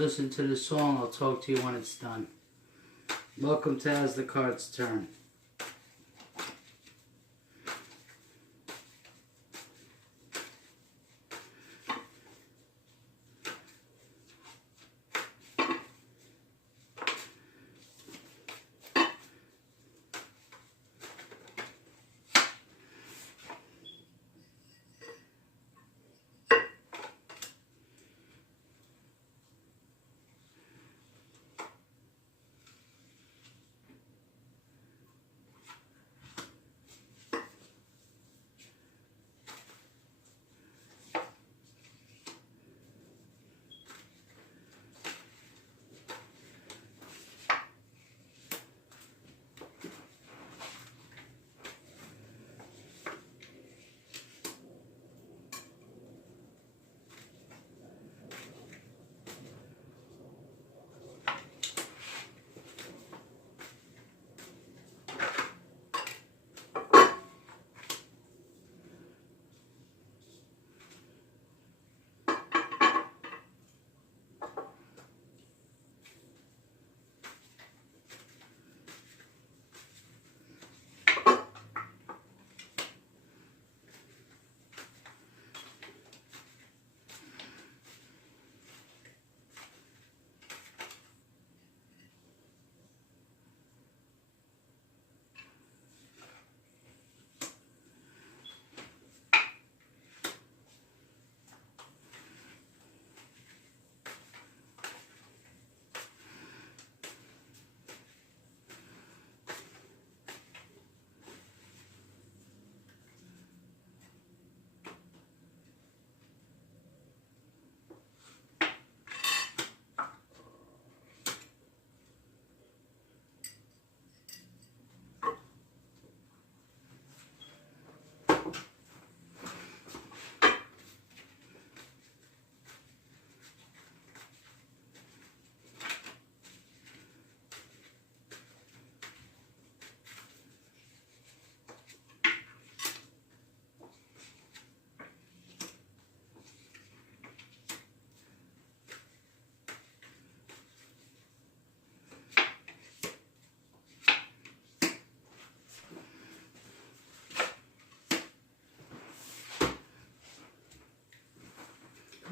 listen to the song. I'll talk to you when it's done. Welcome to As the Cards Turn.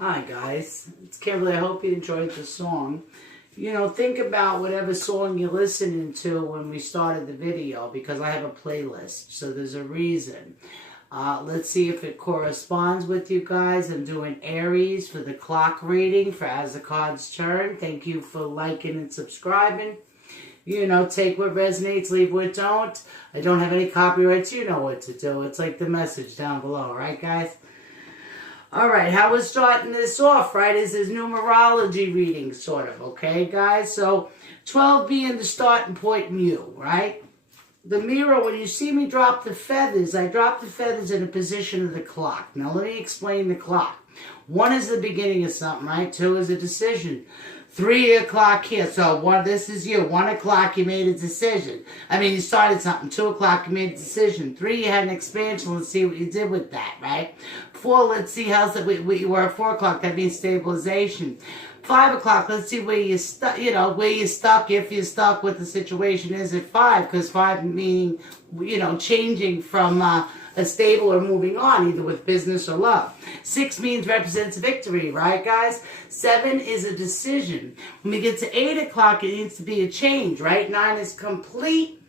Hi guys, it's Kimberly. I hope you enjoyed the song. You know, think about whatever song you're listening to when we started the video, because I have a playlist, so there's a reason. Let's see if it corresponds with you guys. I'm doing Aries for the clock reading for As the Cards Turn. Thank you for liking and subscribing. You know, take what resonates, leave what don't. I don't have any copyrights. You know what to do. It's like the message down below, right guys? Alright, how we're starting this off, right, is this numerology reading, sort of, okay, guys? So, 12 being the starting point in you, right? The mirror, when you see me drop the feathers, I drop the feathers in a position of the clock. Now, let me explain the clock. 1 is the beginning of something, right? 2 is a decision. 3 o'clock here. So, this is you. 1 o'clock, you made a decision. I mean, you started something. 2 o'clock, you made a decision. 3, you had an expansion. Let's see what you did with that, right? 4, let's see how we were at 4 o'clock. That means stabilization. 5 o'clock, let's see where you stuck, you know, where you stuck, if you're stuck, what the situation is at 5, because 5 meaning, you know, changing from a stable or moving on, either with business or love. 6 means represents victory, right, guys? 7 is a decision. When we get to 8 o'clock, it needs to be a change, right? 9 is complete.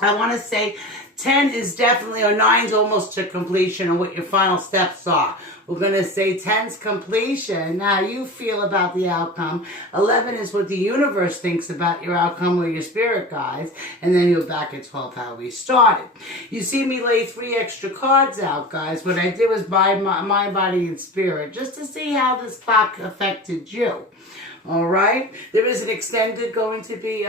I want to say 10 is definitely, or 9 is almost to completion, and what your final steps are. We're going to say 10's completion, how you feel about the outcome. 11 is what the universe thinks about your outcome or your spirit guides. And then you're back at 12, how we started. You see me lay 3 extra cards out, guys. What I did was buy mind, body, and spirit, just to see how this clock affected you. All right? There is an extended going to be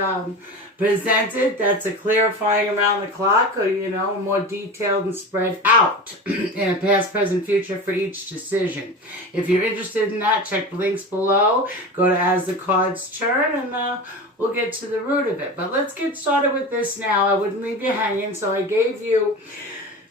presented. That's a clarifying around the clock, or, you know, more detailed and spread out in past, present, future for each decision. If you're interested in that, check the links below. Go to As the Cards Turn, and we'll get to the root of it. But let's get started with this now. I wouldn't leave you hanging, so I gave you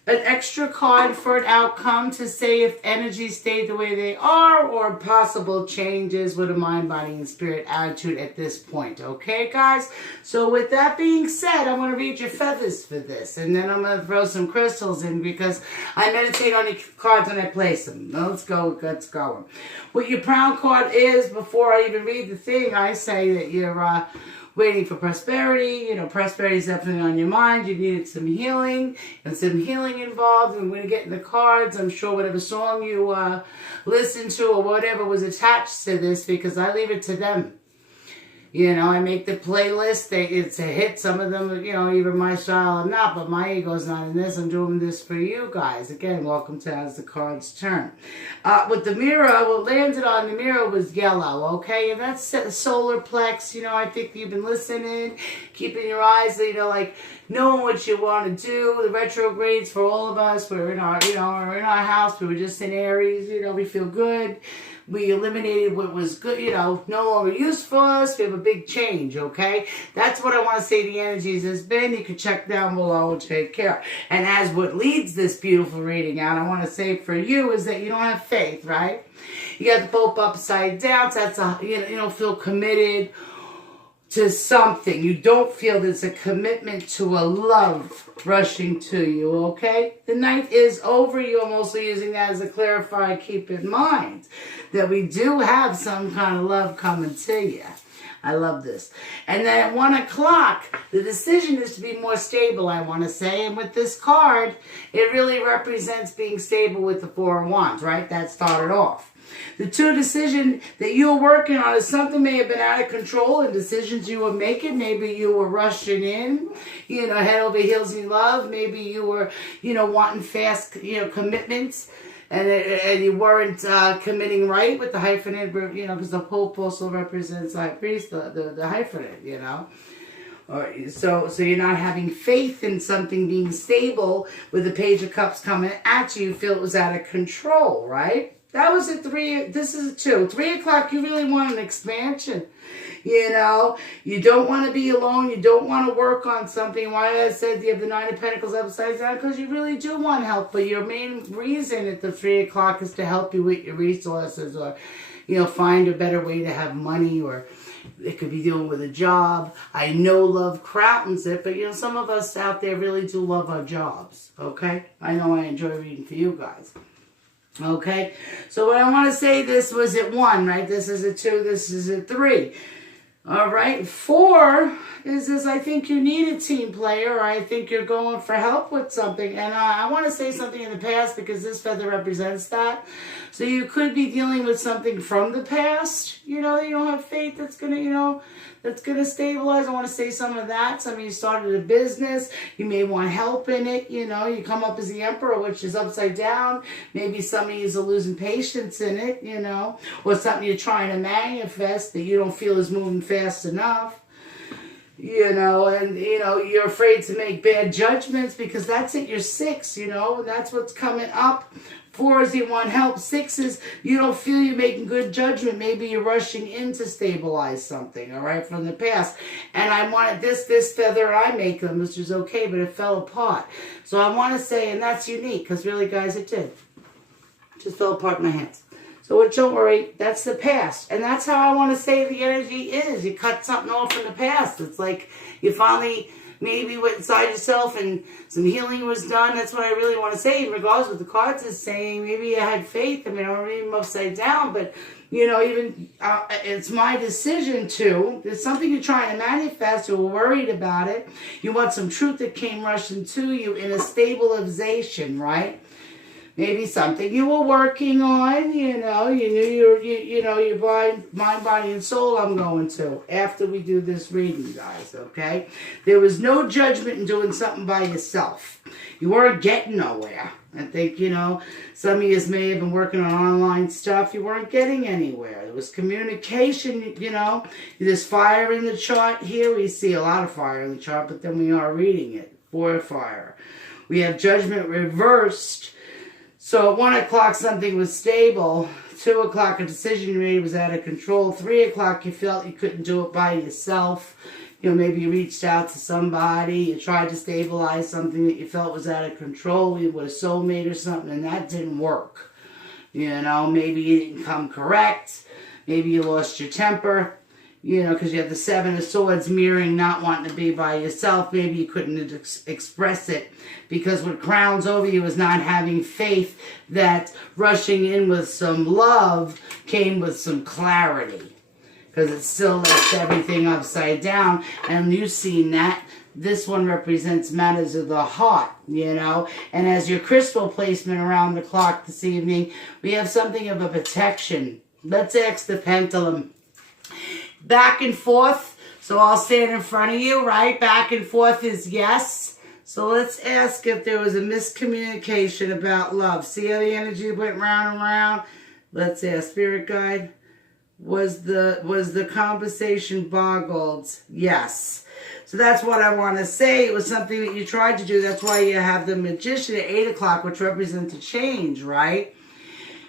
an extra card for an outcome to say if energies stay the way they are or possible changes with a mind, body, and spirit attitude at this point. Okay, guys? So with that being said, I'm going to read your feathers for this. And then I'm going to throw some crystals in because I meditate on the cards when I place them. Now let's go. Let's go. What your crown card is, before I even read the thing, I say that you're waiting for prosperity. You know, prosperity is definitely on your mind. You needed some healing and some healing involved. And when you get in the cards, I'm sure whatever song you listen to or whatever was attached to this, because I leave it to them. You know, I make the playlist. It's a hit. Some of them, you know, even my style or not, but my ego's not in this. I'm doing this for you guys. Again, welcome to As the Cards Turn. With the mirror, what landed on the mirror was yellow, okay? And that's solar plex. You know, I think you've been listening, keeping your eyes, you know, like knowing what you want to do. The retrogrades for all of us. We're in our, you know, we're in our house. We were just in Aries. You know, we feel good. We eliminated what was good, you know, no longer used for us. We have a big change, okay? That's what I want to say the energies has been. You can check down below and take care. And as what leads this beautiful reading out, I want to say for you is that you don't have faith, right? You got the Pope upside down. So that's a, you don't feel committed to something. You don't feel there's a commitment to a love rushing to you, okay? The night is over. You're mostly using that as a clarifier. Keep in mind that we do have some kind of love coming to you. I love this. And then at 1 o'clock, the decision is to be more stable, I want to say. And with this card, it really represents being stable with the Four of Wands, right? That started off. The two decisions that you're working on is something may have been out of control and decisions you were making. Maybe you were rushing in, you know, head over heels in love. Maybe you were, you know, wanting fast, you know, commitments. And you weren't committing right with the hyphenate, you know, because the Pope also represents High Priest, the hyphenate, you know. So you're not having faith in something being stable with the Page of Cups coming at you. You feel it was out of control, right? That was at 3, this is a 2. 3 o'clock, you really want an expansion. You know, you don't want to be alone. You don't want to work on something. Why I said you have the 9 of Pentacles upside down? Because you really do want help. But your main reason at the 3 o'clock is to help you with your resources, or, you know, find a better way to have money, or it could be dealing with a job. I know love crowns it, but, you know, some of us out there really do love our jobs, okay? I know I enjoy reading for you guys. Okay, so what I want to say, this was at 1, right? This is a 2, this is a 3. All right, 4 is I think you need a team player, or I think you're going for help with something. And I want to say something in the past because this feather represents that. So you could be dealing with something from the past. You know, you don't have faith that's going to, you know, that's going to stabilize. I want to say some of that. Some of you started a business. You may want help in it. You know, you come up as the Emperor, which is upside down. Maybe some of you are losing patience in it, you know, or something you're trying to manifest that you don't feel is moving fast enough. You know, and, you know, you're afraid to make bad judgments because that's at your 6, you know, and that's what's coming up. 4 is you want help. 6 is you don't feel you're making good judgment. Maybe you're rushing in to stabilize something, all right, from the past. And I wanted this feather, I make them, which is okay, but it fell apart. So I want to say, and that's unique, because really, guys, it did. It just fell apart in my hands. So don't worry, that's the past. And that's how I want to say the energy is. You cut something off in the past. It's like you finally maybe went inside yourself and some healing was done. That's what I really want to say, regardless of what the cards is saying. Maybe you had faith. I mean, I'm reading them upside down, but, you know, even it's my decision to. There's something you're trying to manifest. You're worried about it. You want some truth that came rushing to you in a stabilization, right? Maybe something you were working on, you know, you knew your mind, body, and soul I'm going to after we do this reading, guys, okay? There was no judgment in doing something by yourself. You weren't getting nowhere. I think, you know, some of you may have been working on online stuff. You weren't getting anywhere. There was communication, you know. There's fire in the chart here. We see a lot of fire in the chart, but then we are reading it for fire. We have judgment reversed. So at 1 o'clock, something was stable. 2 o'clock, a decision you made was out of control. 3 o'clock, you felt you couldn't do it by yourself. You know, maybe you reached out to somebody, you tried to stabilize something that you felt was out of control, you were a soulmate or something, and that didn't work. You know, maybe you didn't come correct, maybe you lost your temper, you know, because you have the Seven of Swords mirroring not wanting to be by yourself. Maybe you couldn't express it because what crowns over you is not having faith that rushing in with some love came with some clarity. Because it still left everything upside down. And you've seen that. This one represents matters of the heart, you know. And as your crystal placement around the clock this evening, we have something of a protection. Let's ask the pendulum. Back and forth. So I'll stand in front of you, right? Back and forth is yes. So let's ask if there was a miscommunication about love. See how the energy went round and round? Let's ask Spirit Guide. Was the conversation boggled? Yes. So that's what I want to say. It was something that you tried to do. That's why you have the Magician at 8 o'clock, which represents a change, right?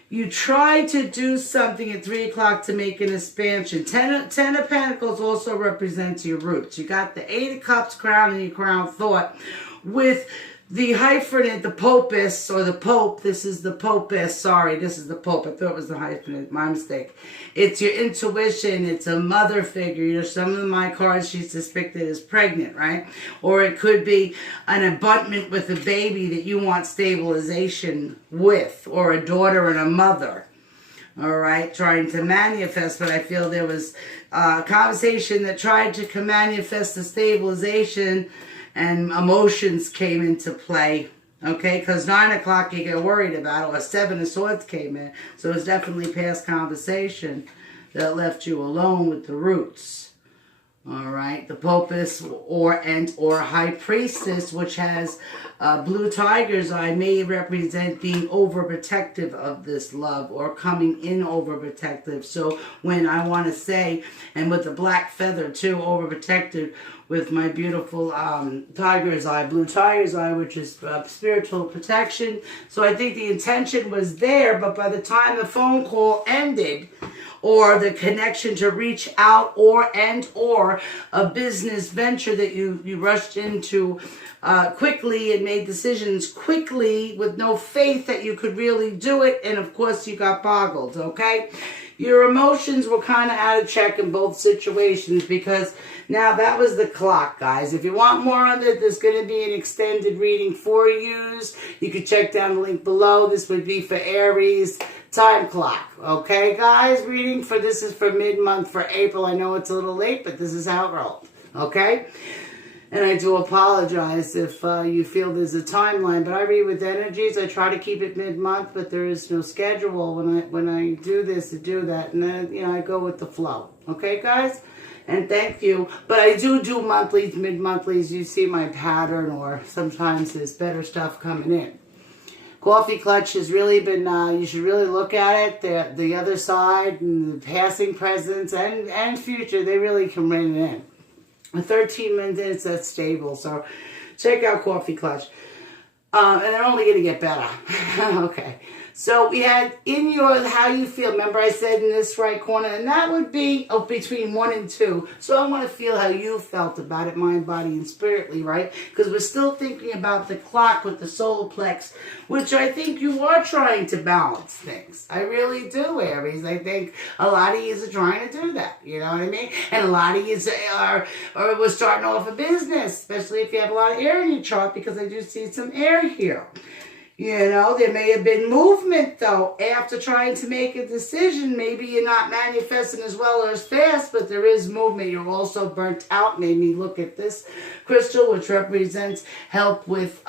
You tried to do something at 3 o'clock to make an expansion. Ten of Pentacles also represents your roots. You got the 8 of Cups crown and your crown thought. With the hyphenate, the Popist, or the Pope, this is the Popist, sorry, this is the Pope, I thought it was the hyphenate, my mistake. It's your intuition, it's a mother figure, you know, some of my cards she's suspected as pregnant, right? Or it could be an abutment with a baby that you want stabilization with, or a daughter and a mother. All right, trying to manifest, but I feel there was a conversation that tried to manifest the stabilization and emotions came into play, okay? Because 9 o'clock you get worried about it, or 7 of Swords came in. So it's definitely past conversation that left you alone with the roots. All right, the Popist or High Priestess, which has blue tiger's eye, may represent being overprotective of this love or coming in overprotective. So when I want to say, and with the black feather too, overprotected, with my beautiful tiger's eye, blue tiger's eye, which is spiritual protection. So I think the intention was there, but by the time the phone call ended, or the connection to reach out, or a business venture that you rushed into quickly and made decisions quickly with no faith that you could really do it, and of course you got boggled, okay? Your emotions were kind of out of check in both situations, because now that was the clock, guys. If you want more on it, there's going to be an extended reading for you. You can check down the link below. This would be for Aries time clock. Okay, guys? Reading for this is for mid-month for April. I know it's a little late, but this is how it rolled. Okay? And I do apologize if you feel there's a timeline, but I read with energies. I try to keep it mid-month, but there is no schedule when I do this to do that, and then, you know, I go with the flow. Okay, guys? And thank you. But I do monthlies, mid-monthlies. You see my pattern, or sometimes there's better stuff coming in. Coffee Clutch has really been, you should really look at it. The other side, and the passing presents and future, they really can bring it in. 13 minutes, that's stable. So check out Coffee Clutch. And they're only going to get better. Okay. So we had in your how you feel. Remember I said in this right corner, and that would be between 1 and 2. So I want to feel how you felt about it, mind, body, and spiritly, right? Because we're still thinking about the clock with the solar plex, which I think you are trying to balance things. I really do, Aries. I think a lot of you are trying to do that. You know what I mean? And a lot of you are starting off a business, especially if you have a lot of air in your chart, because I do see some air here. You know, there may have been movement, though, after trying to make a decision. Maybe you're not manifesting as well or as fast, but there is movement. You're also burnt out. Made me look at this crystal, which represents help with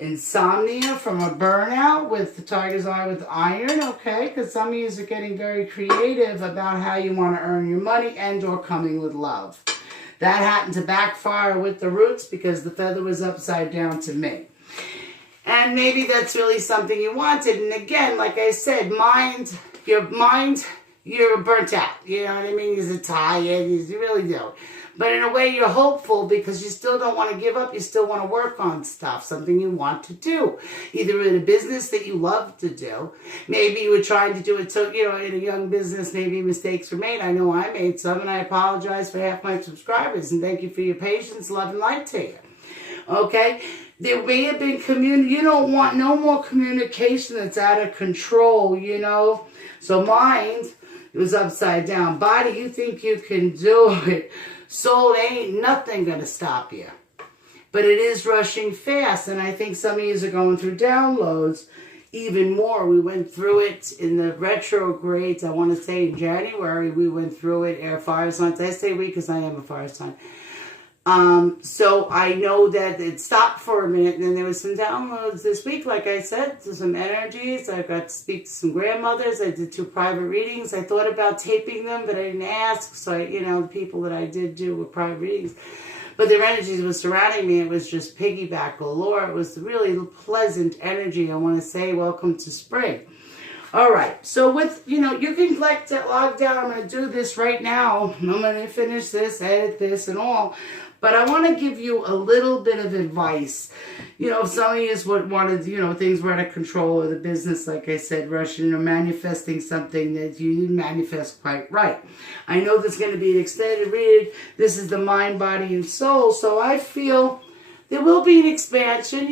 insomnia from a burnout, with the tiger's eye with iron, okay? Because some of you are getting very creative about how you want to earn your money and or coming with love. That happened to backfire with the roots because the feather was upside down to me. And maybe that's really something you wanted. And again, like I said, you're burnt out. You know what I mean? You're tired. You really do. But in a way, you're hopeful because you still don't want to give up. You still want to work on stuff, something you want to do. Either in a business that you love to do. Maybe you were trying to do it so, in a young business, maybe mistakes were made. I know I made some, and I apologize for half my subscribers. And thank you for your patience, love, and light to you. Okay? There may have been you don't want no more communication that's out of control, So mind, it was upside down. Body, you think you can do it. Soul, ain't nothing going to stop you. But it is rushing fast, and I think some of you are going through downloads even more. We went through it in the retrogrades. I want to say in January, we went through it. Air fire signs. I say we because I am a fire sign. So I know that it stopped for a minute, and then there was some downloads this week, like I said, to some energies. I got to speak to some grandmothers. I did 2 private readings. I thought about taping them, but I didn't ask. So, the people that I did do were private readings. But their energies were surrounding me. It was just piggyback galore. It was really pleasant energy. I want to say welcome to spring. All right. So with, you can log down. I'm going to do this right now. I'm going to finish this, edit this and all. But I want to give you a little bit of advice. If some of you would wanted, things were out of control or the business, like I said, rushing or manifesting something that you didn't manifest quite right. I know there's going to be an extended reading. This is the mind, body, and soul. So I feel there will be an expansion,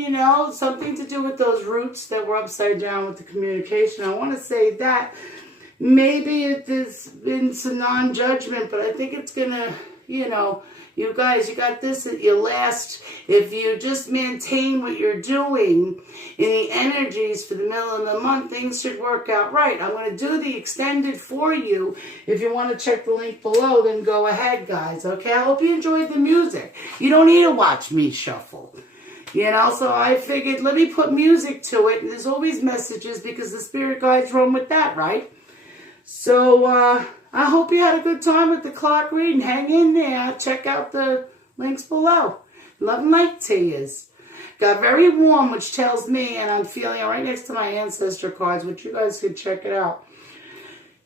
something to do with those roots that were upside down with the communication. I want to say that maybe it has been some non-judgment, but I think it's going to, you guys, you got this at your last. If you just maintain what you're doing in the energies for the middle of the month, things should work out right. I'm going to do the extended for you. If you want to check the link below, then go ahead, guys. Okay, I hope you enjoyed the music. You don't need to watch me shuffle. So I figured, let me put music to it. And there's always messages because the spirit guides run with that, right? So, I hope you had a good time with the clock reading. Hang in there. Check out the links below. Love and light to yous. Got very warm, which tells me, and I'm feeling it right next to my ancestor cards, which you guys could check it out.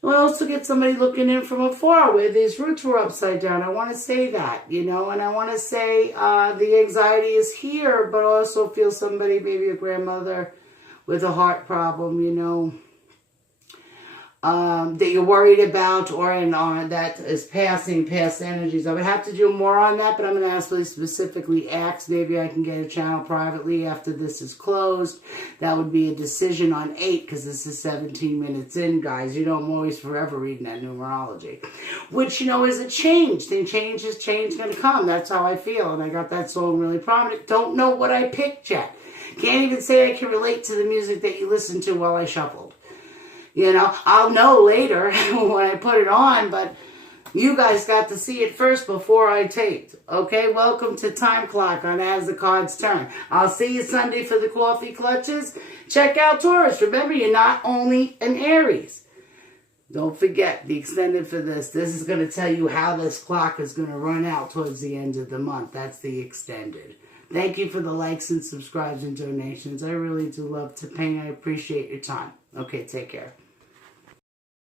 We'll also get somebody looking in from afar where these roots were upside down. I want to say that, and I want to say the anxiety is here, but also feel somebody, maybe a grandmother with a heart problem, that you're worried about or that is passing past energies. I would have to do more on that, but I'm going to actually specifically ask. Maybe I can get a channel privately after this is closed. That would be a decision on 8 because this is 17 minutes in, guys. I'm always forever reading that numerology, which, is a change. The change going to come. That's how I feel, and I got that song really prominent. Don't know what I picked yet. Can't even say I can relate to the music that you listened to while I shuffled. I'll know later when I put it on, but you guys got to see it first before I taped. Okay, welcome to Time Clock on As the Cards Turn. I'll see you Sunday for the coffee clutches. Check out Taurus. Remember, you're not only an Aries. Don't forget the extended for this. This is going to tell you how this clock is going to run out towards the end of the month. That's the extended. Thank you for the likes and subscribes and donations. I really do love to ping. I appreciate your time. Okay, take care.